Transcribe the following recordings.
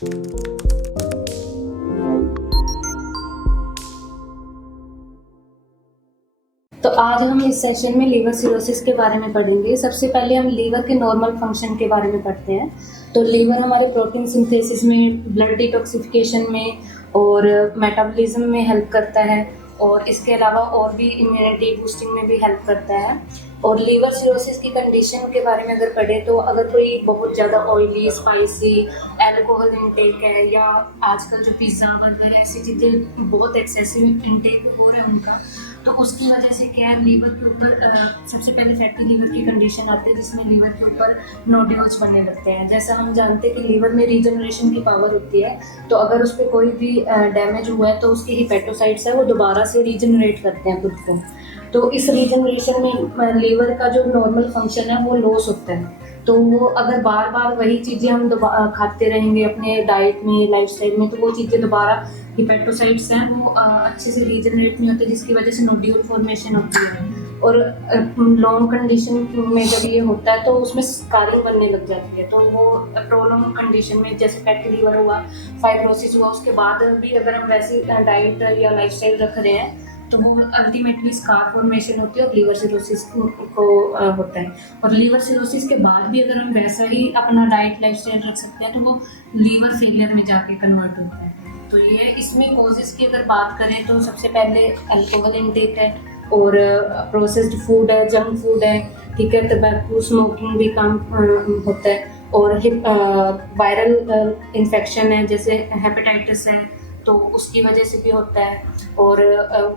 तो आज हम इस सेशन में लीवर सिरोसिस के बारे में पढ़ेंगे। सबसे पहले हम लीवर के नॉर्मल फंक्शन के बारे में पढ़ते हैं। तो लीवर हमारे प्रोटीन सिंथेसिस में, ब्लड डिटॉक्सिफिकेशन में और मेटाबॉलिज्म में हेल्प करता है, और इसके अलावा और भी इम्यूनिटी बूस्टिंग में भी हेल्प करता है। और लीवर सिरोसिस की कंडीशन के बारे में अगर पढ़े तो अगर कोई बहुत ज़्यादा ऑयली, स्पाइसी, अल्कोहल इंटेक है, या आजकल जो पिज़्ज़ा, बर्गर ऐसी चीज़ें बहुत एक्सेसिव इंटेक हो रहा है उनका, तो उसकी वजह से क्या है, लीवर के ऊपर सबसे पहले फैटी लीवर की कंडीशन आती है, जिसमें लीवर के ऊपर नोड्यूल्स बनने लगते हैं। जैसा हम जानते हैं कि लीवर में रीजनरेशन की पावर होती है, तो अगर उस पर कोई भी डैमेज हुआ है तो उसके हिपेटोसाइट्स है वो दोबारा से रीजनरेट करते हैं खुद को। तो इस रीजनरेशन में लीवर का जो नॉर्मल फंक्शन है वो लॉस होता है। तो वो अगर बार बार वही चीज़ें हम खाते रहेंगे अपने डाइट में, लाइफस्टाइल में, तो वो चीज़ें दोबारा हिपेटोसाइट्स हैं वो अच्छे से रीजनरेट नहीं होते, जिसकी वजह से नोड्यूल फॉर्मेशन होती है। और लॉन्ग कंडीशन में जब ये होता है तो उसमें स्कारिंग बनने लग जाती है। तो वो प्रोलॉन्ग कंडीशन में, जैसे फैटी लीवर हुआ, फाइब्रोसिस हुआ, उसके बाद भी अगर हम वैसी डाइट या लाइफस्टाइल रख रहे हैं तो वो अल्टीमेटली स्कार फॉर्मेशन होती है और लीवर सिरोसिस को होता है। और लीवर सिरोसिस के बाद भी अगर हम वैसा ही अपना डाइट लाइफस्टाइल रख सकते हैं तो वो लीवर फेलियर में जाके कन्वर्ट होता है। तो ये इसमें कॉजेज़ की अगर बात करें तो सबसे पहले अल्कोहल इंटेक है, और प्रोसेस्ड फूड है, जंक फूड है, ठीक है, टबैको स्मोकिंग भी काम होता है, और वायरल इन्फेक्शन है, जैसे हेपेटाइटिस है तो उसकी वजह से भी होता है। और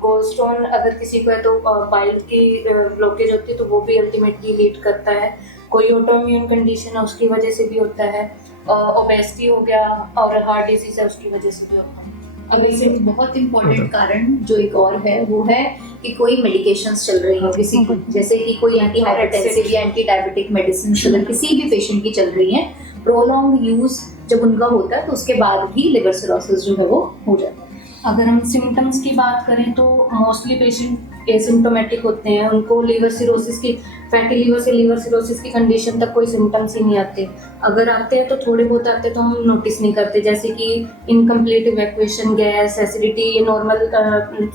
गोलस्टोन अगर किसी को है तो बाइल की ब्लॉकेज होती है तो वो भी अल्टीमेटली लीड करता है। कोई ऑटोइम्यून कंडीशन है उसकी वजह से भी होता है। ओबेसिटी हो गया और हार्ट डिजीज है उसकी वजह से भी होता है। अब इसे बहुत इम्पोर्टेंट कारण जो एक और है वो है कि कोई मेडिकेशंस चल रही हो किसी की, जैसे कि कोई एंटी हाइपरटेंसिव या एंटी डायबिटिक मेडिसिन अगर किसी भी पेशेंट की चल रही है, प्रोलॉन्ग यूज जब उनका होता है तो उसके बाद भी लिवर सिरोसिस जो है वो हो जाता है। अगर हम सिम्टम्स की बात करें तो मोस्टली पेशेंट एसिम्टोमेटिक होते हैं, उनको लीवर सिरोसिस की, फैटी लीवर से लीवर सिरोसिस की कंडीशन तक कोई सिम्टम्स ही नहीं आते। अगर आते हैं तो थोड़े बहुत आते हैं तो हम नोटिस नहीं करते, जैसे कि इनकम्प्लीट इवैक्यूएशन, गैस, एसिडिटी, ये नॉर्मल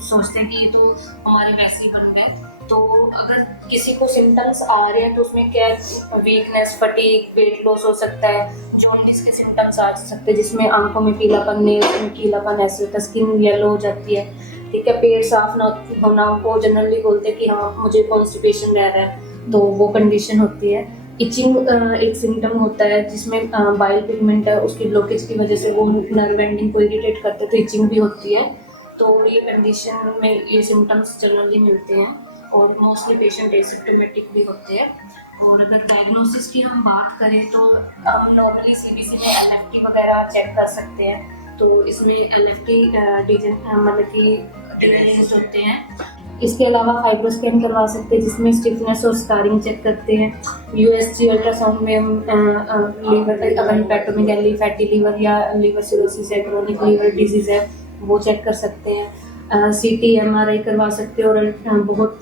सोचते हैं कि ये तो हमारे वैसे ही बन गए। तो अगर किसी को सिम्टम्स आ रहे हैं तो उसमें क्या, वीकनेस, फटीग, वेट लॉस हो सकता है, जॉन्डिस के सिम्टम्स आ सकते हैं जिसमें आंखों में पीलापन, नेल्स में पीलापन ऐसे होता है, स्किन येलो हो जाती है, ठीक है, पेट साफ ना होना, को जनरली बोलते हैं कि हाँ मुझे कॉन्स्टिपेशन रह रहा है, तो वो कंडीशन होती है। इचिंग एक सिम्टम होता है जिसमें बाइल पिगमेंट है उसकी ब्लॉकेज की वजह से वो नर्व एंडिंग को इरिटेट करते हैं तो इचिंग भी होती है। तो ये कंडीशन में ये सिम्टम्स जनरली मिलते हैं और मोस्टली पेशेंट एसिम्प्टोमेटिक भी होते हैं। और अगर डायग्नोसिस की हम बात करें तो हम नॉर्मली सीबीसी में एलएफटी वगैरह चेक कर सकते हैं। तो इसमें एलएफटी मतलब कि डिवीजन होते हैं। इसके अलावा फाइब्रोस्कैन करवा सकते हैं जिसमें स्टिफनेस और स्कारिंग चेक करते हैं। यूएसजी अल्ट्रासाउंड में हम लीवर अगर हिपैटोमेगाली, फैटी लीवर या लीवर सिरोसिस है, क्रोनिक लीवर डिजीज़ है, वो चेक कर सकते हैं। सीटी, एमआरआई करवा सकते हैं, और बहुत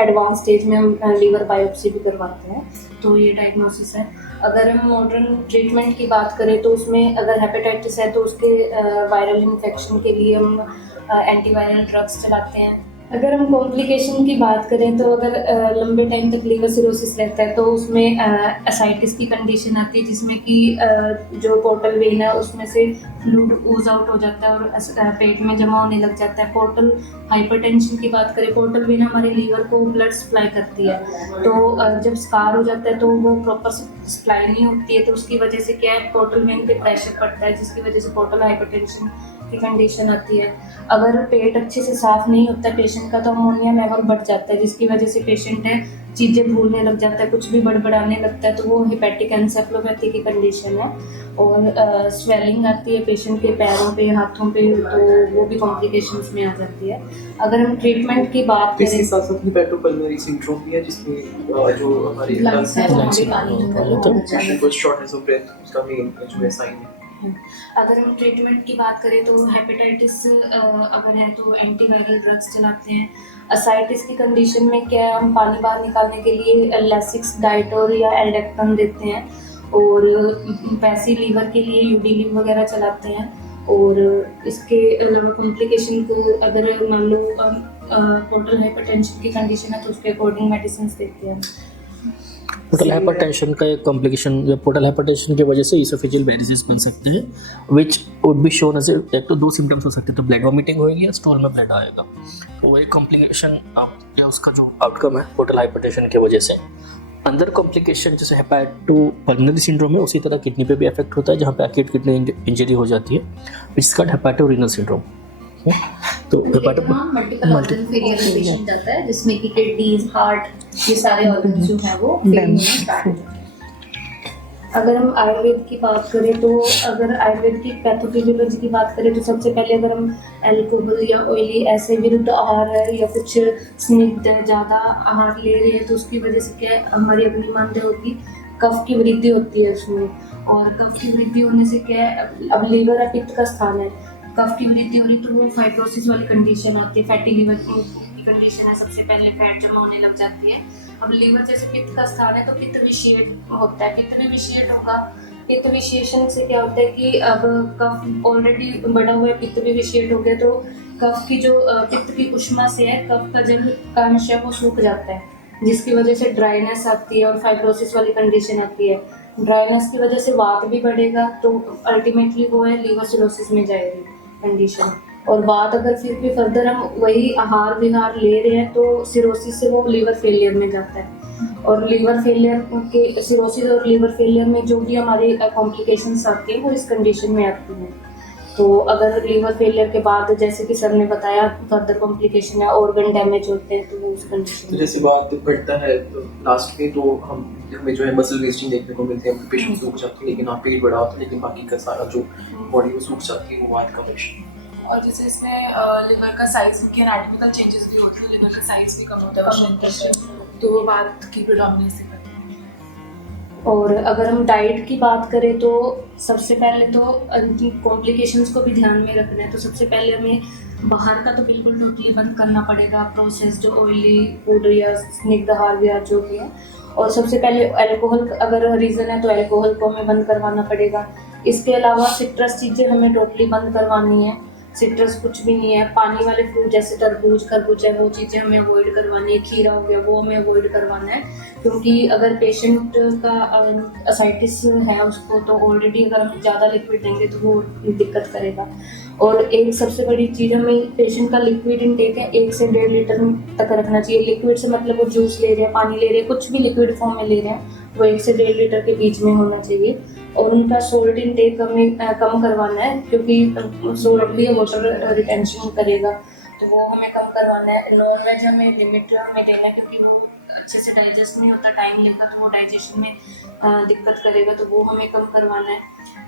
एडवांस स्टेज में हम लीवर बायोप्सी भी करवाते हैं। तो ये डायग्नोसिस है। अगर हम मॉडर्न ट्रीटमेंट की बात करें तो उसमें अगर हेपेटाइटिस है तो उसके वायरल इन्फेक्शन के लिए हम एंटीवायरल ड्रग्स चलाते हैं। अगर हम कॉम्प्लिकेशन की बात करें तो अगर लंबे टाइम तक लीवर सिरोसिस रहता है तो उसमें एसाइटिस की कंडीशन आती है जिसमें कि जो पोर्टल वेन है उसमें से फ्लूइड ooze आउट हो जाता है और पेट में जमा होने लग जाता है। पोर्टल हाइपरटेंशन की बात करें, पोर्टल वेन हमारे लीवर को ब्लड सप्लाई करती है, तो जब स्कार हो जाता है तो वो प्रॉपर सप्लाई नहीं होती है, तो उसकी वजह से क्या है, पोर्टल वेन पे प्रेशर पड़ता है जिसकी वजह से पोर्टल हाइपरटेंशन की कंडीशन आती है। अगर पेट अच्छे से साफ नहीं होता पेशेंट का तो अमोनिया लेवल बढ़ जाता है जिसकी वजह से पेशेंट है चीज़ें भूलने लग जाता है, कुछ भी बड़बड़ाने लगता है, तो वो हिपैटिक एन्सेफलोपैथी की कंडीशन है। और स्वेलिंग आती है पेशेंट के पैरों पे, हाथों पे, तो वो भी कॉम्प्लिकेशंस में आ जाती है। अगर हम ट्रीटमेंट की बात करें, इसके साथ साथ हिपैटोपल्मोनरी सिंड्रोम भी है जिसमें जो हमारे लंग्स है वहाँ पे पानी को शॉर्टनेस ऑफ ब्रेथ उसका मेन जो है साइन है। अगर हम ट्रीटमेंट की बात करें तो हेपेटाइटिस अगर है तो एंटीवायरल ड्रग्स चलाते हैं। असाइटिस की कंडीशन में क्या है, हम पानी बाहर निकालने के लिए लैसिक्स, डाइटोर या एल्डेक्टन देते हैं। और वैसे लीवर के लिए यूडीलिव वगैरह चलाते हैं। और इसके अलावा कॉम्प्लिकेशन को अगर मान लो पोर्टल हाइपरटेंशन की कंडीशन है तो उसके अकॉर्डिंग मेडिसिन देते हैं। पोर्टल हाइपरटेंशन का एक कॉम्प्लिकेशन या पोर्टल हाइपरटेंशन की वजह से इसोफेजियल वेरिसेस बन सकते हैं, which would be shown as एक तो 2 सिम्टम्स हो सकते हैं, तो ब्लड वॉमिटिंग होगी या स्टूल में ब्लड आएगा। वो एक कॉम्प्लिकेशन या उसका जो आउटकम है पोर्टल हाइपरटेंशन की वजह से। अंदर कॉम्प्लिकेशन जैसे हेपेटोपल्मोनरी सिंड्रोम है, उसी तरह किडनी पे भी इफेक्ट होता है, जहाँ पे एक्यूट किडनी इंजरी हो जाती है, विच इज कॉल्ड हेपेटोरेनल सिंड्रोम। तो मल्टीपल ऑर्गन फेलियर का पेशेंट आता है जिसमें कि किडनीज, हार्ट, ये सारे ऑर्गन जो है वो फेल होना स्टार्ट हो जाते हैं। अगर हम आयुर्वेद की बात करें तो अगर आयुर्वेद की पैथोफिजियोलॉजी की बात करें तो सबसे पहले अगर हम अल्कोहल या ऑयली ऐसे विरुद्ध आहार है या कुछ स्निग्ध ज़्यादा आहार ले रहे हैं तो उसकी वजह से क्या है, हमारी अग्निमांद्य होगी, कफ की वृद्धि होती है उसमें। और कफ की वृद्धि होने से क्या है, अब लीवर पित्त का स्थान है, कफ की वृद्धि हो रही तो वो फाइब्रोसिस वाली कंडीशन आती है, फैटी लीवर की कंडीशन है, सबसे पहले फैट जमा होने लग जाती है। अब लीवर जैसे पित्त का स्थान है तो पित्त विषेट होता है, पित्त भी विषेट होगा। पित्त विशेषण से क्या होता है कि अब कफ ऑलरेडी बढ़ा हुआ है, पित्त भी विषेट हो गया तो कफ की जो पित्त की उष्मा से है, कफ का जल का अंश है वो सूख जाता है, जिसकी वजह से ड्राइनेस आती है और फाइब्रोसिस वाली कंडीशन आती है। ड्राइनेस की वजह से वात भी बढ़ेगा तो अल्टीमेटली वो है लीवर सिरोसिस में जाएगी कंडीशन। और बात अगर फिर भी फर्दर हम वही आहार विहार ले रहे हैं तो सिरोसिस से वो लीवर फेलियर में जाता है। और लीवर फेलियर के सिरोसिस और लीवर फेलियर में जो भी हमारी कॉम्प्लिकेशंस आती हैं वो इस कंडीशन में आती हैं। तो अगर लीवर फेलियर के बाद जैसे कि सर ने बताया फर्दर कॉम्प्लिकेशन है, ऑर्गन डैमेज होते हैं तो वो उस कंडीशन तो जैसे बात बढ़ता है तो लास्ट में तो हमें जो है मसल वेस्टिंग देखने को मिलती है, पेशेंट सूख जाती है लेकिन आप पेट बढ़ा होता है लेकिन बाकी का सारा जो बॉडी में सूख जाती है वो वात का लक्षण। और जैसे इसमें लिवर का साइज की एनाटॉमिकल चेंजेस भी होते हैं, लिवर का साइज भी कम होता है तो वो बात की प्रेडोमिनेंसी करते हैं। और अगर हम डाइट की बात करें तो सबसे पहले तो कॉम्प्लिकेशंस को भी ध्यान में रखना है। तो सबसे पहले हमें बाहर का तो बिल्कुल टोटली बंद करना पड़ेगा, प्रोसेस जो ऑयली फूड या स्निग्ध आहार या जो भी है। और सबसे पहले अल्कोहल अगर रीज़न है तो अल्कोहल को हमें बंद करवाना पड़ेगा। इसके अलावा सिट्रस चीज़ें हमें टोटली बंद करवानी है, सिट्रस कुछ भी नहीं है। पानी वाले फ्रूट जैसे तरबूज, खरबूज है वो चीज़ें हमें अवॉइड करवानी है, खीरा हो गया वो हमें अवॉइड करवाना है, क्योंकि अगर पेशेंट का असाइटिस है उसको तो ऑलरेडी अगर हम ज़्यादा लिक्विड देंगे तो वो दिक्कत करेगा। और एक सबसे बड़ी चीज़ हमें पेशेंट का लिक्विड इनटेक है 1 से 1.5 लीटर तक रखना चाहिए। लिक्विड से मतलब वो जूस ले रहे हैं, पानी ले रहे हैं, कुछ भी लिक्विड फॉर्म में ले रहे हैं वो 1 से 1.5 लीटर के बीच में होना चाहिए। और उनका सोल्ट इनटेक हमें कम करवाना है, क्योंकि सोल्ट भी वाटर रिटेंशन करेगा तो वो हमें कम करवाना है। नॉन वेज हमें लिमिट में देना है, क्योंकि वो अच्छे से डाइजेस्ट नहीं होता, टाइम लेगा तो वो डाइजेशन में दिक्कत करेगा तो वो हमें कम करवाना है।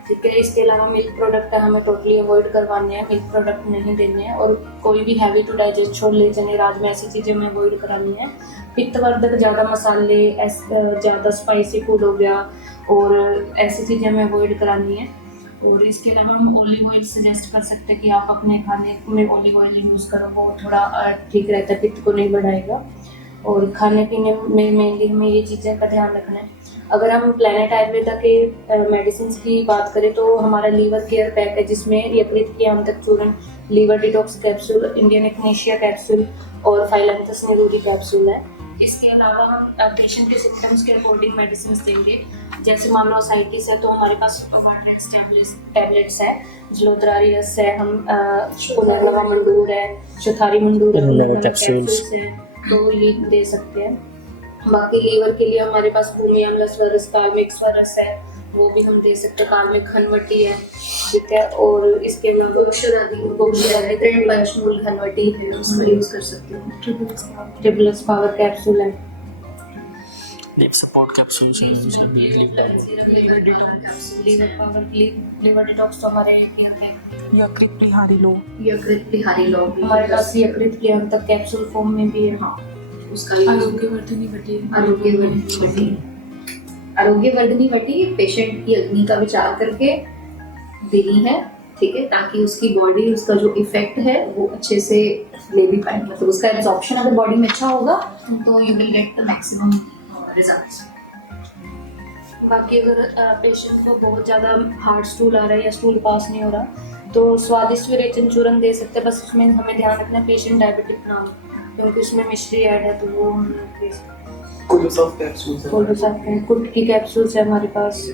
ठीक है, इसके अलावा मिल्क प्रोडक्ट हमें टोटली अवॉइड करवाने हैं, मिल्क प्रोडक्ट नहीं देने हैं। और कोई भी हैवी टू डाइजेस्ट छोले चने राजमा ऐसी चीज़ें हमें अवॉइड करानी है। पित्तवर्धक ज़्यादा मसाले, ज़्यादा स्पाइसी फूड हो गया और ऐसी चीज़ें हमें अवॉइड करानी है। और इसके अलावा हम ऑलिव ऑयल सजेस्ट कर सकते हैं कि आप अपने खाने में ऑलिव ऑयल यूज़ करो, वो थोड़ा ठीक रहता है, पित्त को नहीं बढ़ाएगा। और खाने पीने में मेनली हमें ये चीज़ें का ध्यान रखना है। अगर हम प्लैनेट आयुर्वेदा के मेडिसिन की बात करें तो हमारा लीवर केयर पैक है, जिसमें यकृत की आमतक चूर्ण, liver detox capsule, Indian echinacea capsule और फाइलेंथस नेरूरी कैप्सूल है। इसके अलावा हम पेशेंट के सिम्टम्स के अकॉर्डिंग मेडिसिन देंगे। जैसे मान लो असाइटिस है तो हमारे पास कॉन्ट्रेक्स टैबलेट्स है, जलोद्रारियस है, हम पुनर्नवा मंडूर है, चौथारी मंडूर है, कैप्सूल्स है तो ये दे सकते हैं। बाकी लीवर के लिए हमारे पास भूमि अम्ल स्वरस, कार्मिक स्वरस है, वो भी हम दे सकते हैं, कार्मिक खनवटी है। ठीक है, और इसके अलावा पंचमूल घनवटी है उसका यूज कर सकते हो। ट्रिपल्स पावर कैप्सूल है, लिव सपोर्ट कैप्सूल्स हैं, लीवर पावर, लीवर डिटॉक्स तो हमारे यहाँ है। यकृत बिहारी लो, यकृत बिहारी लो हमारे पास यकृत की अंतक कैप्सूल फॉर्म में भी है। हाँ, उसका आरोग्यवर्धनी वटी पेशेंट की अग्नि का विचार करके देनी है। ठीक है, ताकि उसकी बॉडी उसका जो इफेक्ट है वो अच्छे से ले भी पाए, मतलब उसका एब्जॉर्प्शन अगर बॉडी में अच्छा होगा तो you will get the maximum results. बाकी अगर पेशेंट को बहुत ज़्यादा हार्ड स्टूल आ रहा है या स्टूल पास नहीं हो रहा तो स्वादिष्ट विरेचन चूर्ण दे सकते हैं, बस उसमें हमें ध्यान रखना है पेशेंट डायबिटिक ना हो, क्योंकि उसमें मिश्री ऐड है तो वो हम दे सकते हैं। कोलोसॉफ कैप्सूल्स कुट की कैप्सूल्स है हमारे पास।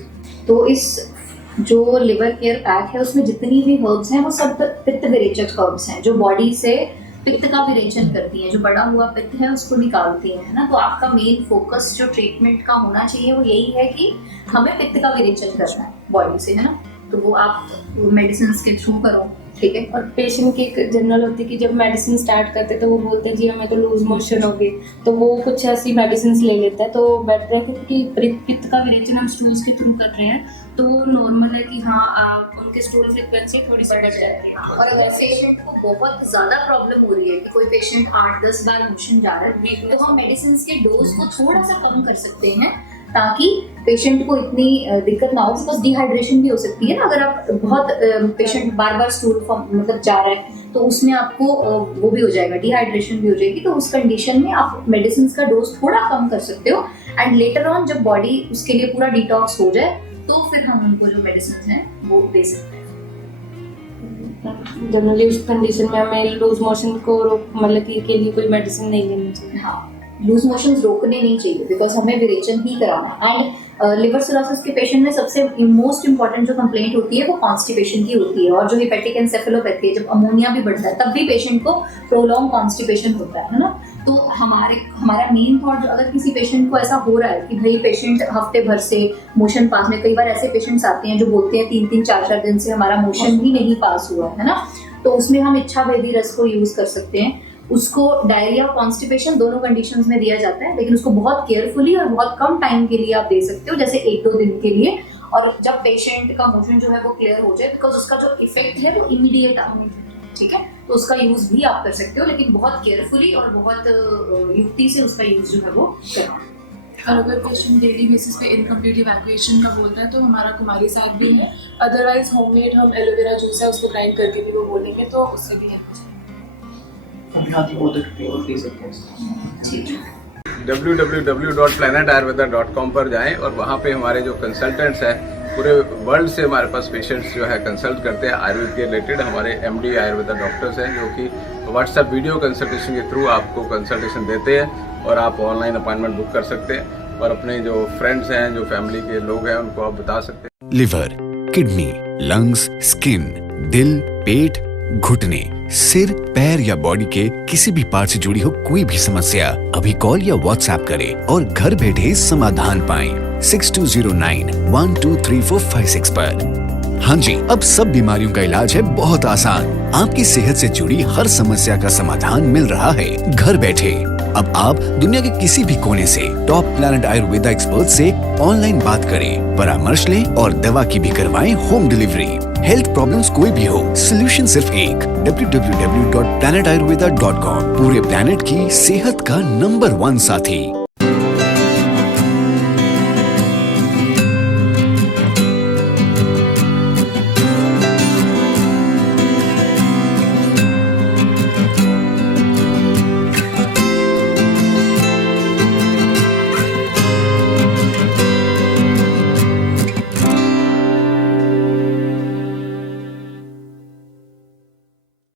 तो इस जो लिवर केयर पैक है उसमें जितनी भी हर्ब्स हैं वो सब पित्त विरेचक हर्ब्स हैं जो बॉडी से पित्त का विरेचन करती हैं, जो बड़ा हुआ पित्त है उसको निकालती हैं, है ना। तो आपका मेन फोकस जो ट्रीटमेंट का होना चाहिए वो यही है कि हमें पित्त का विरेचन करना है बॉडी से, है ना। तो वो आप मेडिसिन के थ्रू करो, ठीक है। और पेशेंट की एक जनरल होती है कि जब मेडिसिन स्टार्ट करते हैं तो वो बोलते हैं जी हमें तो लूज मोशन हो गई, तो वो कुछ ऐसी मेडिसिन ले लेता है। तो बेटर है क्योंकि पित्त का विरेचन हम स्टूल्स के थ्रू कर रहे हैं तो वो नॉर्मल है कि हाँ आप उनके स्टूल फ्रिक्वेंसी थोड़ी सी बढ़ जाती है। और अगर पेशेंट को बहुत ज्यादा प्रॉब्लम हो रही है कि कोई पेशेंट 8-10 बार मोशन जा रहा है तो हम मेडिसिन के डोज को थोड़ा सा कम कर सकते हैं ताकि पेशेंट को इतनी दिक्कत ना हो, बिकॉज डिहाइड्रेशन भी हो सकती है ना। अगर आप बहुत पेशेंट बार बार स्टूल मतलब जा रहा है तो उसमें आपको वो भी हो जाएगा, डिहाइड्रेशन भी हो जाएगी। तो उस कंडीशन में आप मेडिसिन का डोज थोड़ा कम कर सकते हो एंड लेटर ऑन जब बॉडी उसके लिए पूरा डिटॉक्स हो जाए तो फिर हम उनको जो मेडिसिन हैं वो दे सकते हैं। जनरली उस कंडीशन में हमें लूज मोशन को मतलब के लिए कोई मेडिसिन नहीं लेनी चाहिए। हाँ, लूज मोशंस रोकने नहीं चाहिए बिकॉज हमें विरेचन ही कराना है। एंड लिवर सिरोसिस के पेशेंट में सबसे मोस्ट इंपॉर्टेंट जो कंप्लेंट होती है वो कॉन्स्टिपेशन की होती है, और जो हेपेटिक एन्सेफेलोपैथी है, जब अमोनिया भी बढ़ता है तब भी पेशेंट को प्रोलॉन्ग कॉन्स्टिपेशन होता है ना। तो हमारा मेन थॉट, अगर किसी पेशेंट को ऐसा हो रहा है कि भाई पेशेंट हफ्ते भर से मोशन पास में, कई बार ऐसे पेशेंट्स आते हैं जो बोलते हैं 3-3, 4-4 दिन से हमारा मोशन ही नहीं पास हुआ है ना, तो उसमें हम इच्छा भेदी रस को यूज कर सकते हैं। उसको डायरिया और कॉन्स्टिपेशन दोनों कंडीशंस में दिया जाता है, लेकिन उसको बहुत केयरफुली और बहुत कम टाइम के लिए आप दे सकते हो, जैसे 1-2 दिन के लिए। और जब पेशेंट का मोशन जो है वो क्लियर हो जाए, बिकॉज उसका जो इफेक्ट है वो इमीडिएट आता है, ठीक है, तो उसका यूज भी आप कर सकते हो, लेकिन बहुत केयरफुली और बहुत युक्ति से उसका यूज जो है वो करना। और अगर पेशेंट डेली बेसिस पे इनकम्प्लीट इवैक्यूएशन का बोलता है तो हमारा कुमारी साग भी है, अदरवाइज होममेड हम एलोवेरा जूस है उसको ग्राइंड करके भी वो बोलेंगे तो उससे भी है। www.planetayurveda.com पर जाएं और वहाँ पे हमारे जो कंसल्टेंट्स हैं पूरे वर्ल्ड से हमारे पास पेशेंट्स जो है कंसल्ट करते हैं आयुर्वेद के रिलेटेड। हमारे MD आयुर्वेदा डॉक्टर्स हैं जो कि व्हाट्सएप वीडियो कंसल्टेशन के थ्रू आपको कंसल्टेशन देते हैं और आप ऑनलाइन अपॉइंटमेंट बुक कर सकते हैं और अपने जो फ्रेंड्स हैं, जो फैमिली के लोग हैं, उनको आप बता सकते हैं। लिवर, किडनी, लंग्स, स्किन, दिल, पेट, घुटने, सिर, पैर या बॉडी के किसी भी पार्ट से जुड़ी हो कोई भी समस्या, अभी कॉल या व्हाट्सएप करें और घर बैठे समाधान पाएं 6209123456 पर। हाँ जी, अब सब बीमारियों का इलाज है बहुत आसान। आपकी सेहत से जुड़ी हर समस्या का समाधान मिल रहा है घर बैठे। अब आप दुनिया के किसी भी कोने से टॉप प्लैनेट आयुर्वेदा एक्सपर्ट से ऑनलाइन बात करें, परामर्श लें और दवा की भी करवाएं होम डिलीवरी। हेल्थ प्रॉब्लम्स कोई भी हो, सोल्यूशन सिर्फ एक, www.planetayurveda.com। पूरे प्लैनेट की सेहत का नंबर 1 साथी।